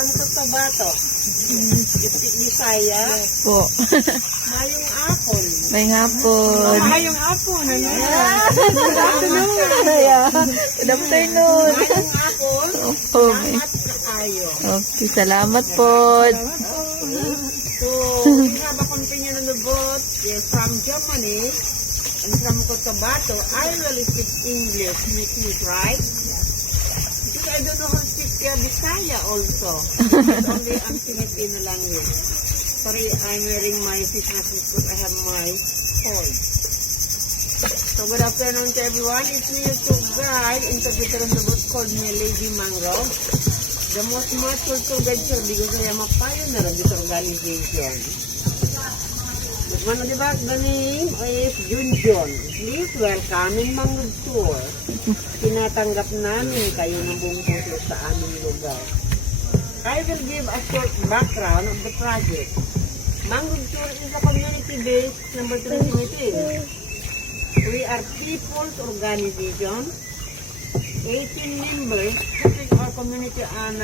from Cotabato. Bisaya. Po. Mayong apon. May hapon. Mayong apon. Ano? Good afternoon. Mayong apon. Opo. Salamat na kayo. Okay, salamat po. So, we have a companion on the boat. They're from Germany and from Cotabato. I really speak English, which is right. Because I don't know how to speak Bisaya also. It's only ang Filipino language. Sorry, I'm wearing my fitness because I have my cold. So, good afternoon to everyone. It's me, your tour guide, interpreter on the boat called me Lady Mangrove. The most mature tour guide sir because I am a pioneer of this organization. Ano diba? The name is Junjun. Please welcome in Mangrove Tour. Tinatanggap namin kayo ng buong puso sa aming lugar. I will give a short background of the project. Mangrove Tour is a community-based number 3 meeting. We are people's organization. 18 members helping our community on